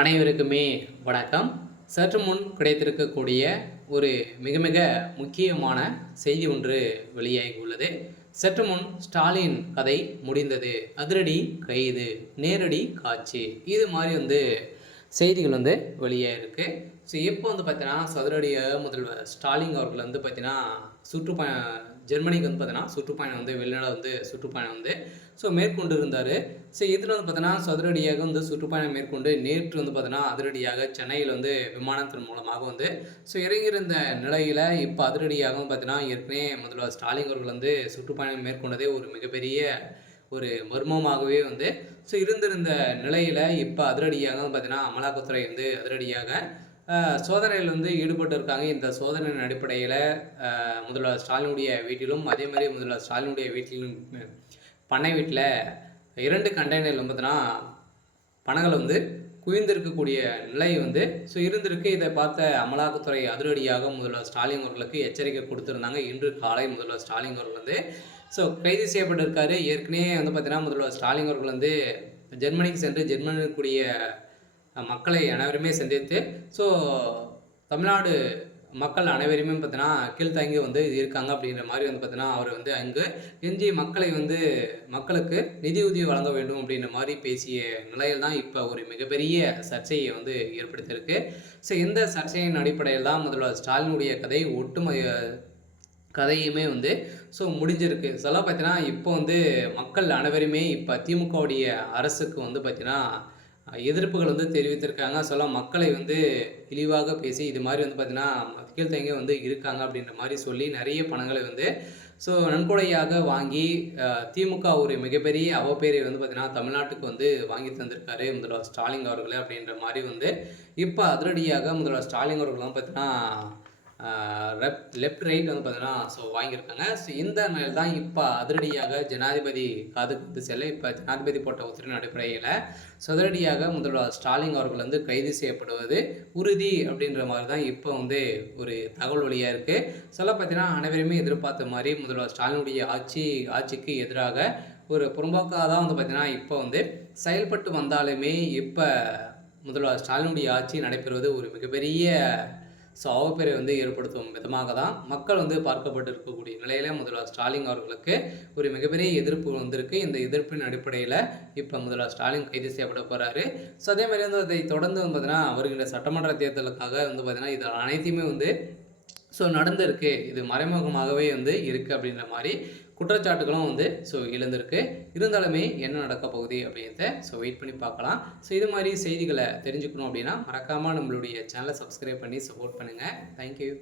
அனைவருக்குமே வணக்கம். சற்று முன் கிடைத்திருக்கக்கூடிய ஒரு மிக மிக முக்கியமான செய்தி ஒன்று வெளியாகி உள்ளது. சற்று முன் ஸ்டாலின் கதை முடிந்தது, அதிரடி கைது, நேரடி காட்சி, இது மாதிரி செய்திகள் வெளியாயிருக்கு. ஸோ இப்போ பார்த்தீங்கன்னா சதுரடியாக முதல்வர் ஸ்டாலின் அவர்கள் பார்த்தீங்கன்னா சுற்றுப்பயணம் ஜெர்மனிக்கு பார்த்தீங்கன்னா சுற்றுப்பயணம் வெளிநாடு சுற்றுப்பயணம் ஸோ மேற்கொண்டு இருந்தார். ஸோ இதில் பார்த்தீங்கன்னா சதுரடியாக சுற்றுப்பயணம் மேற்கொண்டு நேற்று பார்த்தீங்கன்னா அதிரடியாக சென்னையில் விமானத்தின் மூலமாக ஸோ இறங்கியிருந்த நிலையில் இப்போ அதிரடியாக பார்த்தீங்கன்னா ஏற்கனவே முதல்வர் ஸ்டாலின் அவர்கள் சுற்றுப்பயணம் மேற்கொண்டதே ஒரு மிகப்பெரிய ஒரு மர்மமாகவே ஸோ இருந்திருந்த நிலையில் இப்போ அதிரடியாக பார்த்தீங்கன்னா அமலாக்கத்துறை அதிரடியாக சோதனையில் ஈடுபட்டு இருக்காங்க. இந்த சோதனையின் அடிப்படையில் முதல்வர் ஸ்டாலினுடைய வீட்டிலும் அதே மாதிரி முதல்வர் ஸ்டாலினுடைய வீட்டிலும் பண்ணை வீட்டில் 2 கண்டெய்னரில் பார்த்தீங்கன்னா பணங்கள் குவிந்திருக்கக்கூடிய நிலை ஸோ இருந்திருக்கு. இதை பார்த்த அமலாக்கத்துறை அதிரடியாக முதல்வர் ஸ்டாலின் அவர்களுக்கு எச்சரிக்கை கொடுத்துருந்தாங்க. இன்று காலை முதல்வர் ஸ்டாலின் அவர்கள் ஸோ கைது செய்யப்பட்டிருக்காரு. ஏற்கனவே பார்த்தீங்கன்னா முதல்வர் ஸ்டாலின் அவர்கள் ஜெர்மனிக்கு சென்று ஜெர்மனியில் இருக்கக்கூடிய மக்களை அனைவருமே சந்தித்து ஸோ தமிழ்நாடு மக்கள் அனைவருமே பார்த்தீங்கன்னா கீழ்த்தாங்கி இருக்காங்க அப்படின்ற மாதிரி பார்த்தீங்கன்னா அவர் அங்கு எஞ்சி மக்களை மக்களுக்கு நிதியுதவி வழங்க வேண்டும் அப்படின்ற மாதிரி பேசிய நிலையில் தான் இப்போ ஒரு மிகப்பெரிய சர்ச்சையை ஏற்படுத்தியிருக்கு. ஸோ இந்த சர்ச்சையின் அடிப்படையில் தான் முதல்வர் ஸ்டாலினுடைய கதையுமே ஸோ முடிஞ்சிருக்கு. சொல்லலாம் பார்த்தீங்கன்னா இப்போ மக்கள் அனைவருமே இப்போ திமுகவுடைய அரசுக்கு பார்த்தீங்கன்னா எதிர்ப்புகள் தெரிவித்திருக்காங்க. சொல்ல மக்களை இழிவாக பேசி இது மாதிரி பார்த்தீங்கன்னா கீழ்த்தங்க இருக்காங்க அப்படின்ற மாதிரி சொல்லி நிறைய பணங்களை ஸோ நன்கொடையாக வாங்கி திமுக ஒரு மிகப்பெரிய அவப்பேரை பார்த்தீங்கன்னா தமிழ்நாட்டுக்கு வாங்கி தந்திருக்காரு முதல்வர் ஸ்டாலின் அவர்களே அப்படின்ற மாதிரி இப்போ அதிரடியாக முதல்வர் ஸ்டாலின் அவர்கள் பார்த்தீங்கன்னா லெஃப்ட் ரைட் பார்த்தீங்கன்னா ஸோ வாங்கியிருக்காங்க. ஸோ இந்த நிலையில் தான் இப்போ அதிரடியாக ஜனாதிபதி காதுக்கு செல்ல இப்போ ஜனாதிபதி போட்ட உத்தரவின் அடிப்படையில் சதுரடியாக முதல்வர் ஸ்டாலின் அவர்கள் கைது செய்யப்படுவது உறுதி அப்படின்ற மாதிரி தான் இப்போ ஒரு தகவல் வழியாக இருக்குது. சொல்ல பார்த்தீங்கன்னா அனைவருமே எதிர்பார்த்த மாதிரி முதல்வர் ஸ்டாலினுடைய ஆட்சிக்கு எதிராக ஒரு புறம்போக்காக தான் பார்த்தீங்கன்னா இப்போ செயல்பட்டு வந்தாலுமே இப்போ முதல்வர் ஸ்டாலினுடைய ஆட்சி நடைபெறுவது ஒரு மிகப்பெரிய ஸோ அவப்பேரை ஏற்படுத்தும் விதமாக தான் மக்கள் பார்க்கப்பட்டு இருக்கக்கூடிய நிலையில முதல்வர் ஸ்டாலின் அவர்களுக்கு ஒரு மிகப்பெரிய எதிர்ப்பு வந்திருக்கு. இந்த எதிர்ப்பின் அடிப்படையில் இப்போ முதல்வர் ஸ்டாலின் கைது செய்யப்பட போகிறாரு. ஸோ அதே மாதிரி அதை தொடர்ந்து பார்த்தீங்கன்னா வருகின்ற சட்டமன்ற தேர்தலுக்காக பார்த்தீங்கன்னா இது அனைத்தையுமே ஸோ நடந்திருக்கு, இது மறைமுகமாகவே இருக்குது அப்படின்ற மாதிரி குற்றச்சாட்டுகளும் ஸோ எழுந்திருக்கு. இருந்தாலுமே என்ன நடக்க போகுது அப்படின்றத ஸோ வெயிட் பண்ணி பார்க்கலாம். ஸோ இது மாதிரி செய்திகளை தெரிஞ்சுக்கணும் அப்படின்னா மறக்காமல் நம்மளுடைய சேனலை சப்ஸ்கிரைப் பண்ணி சப்போர்ட் பண்ணுங்கள். தேங்க்யூ.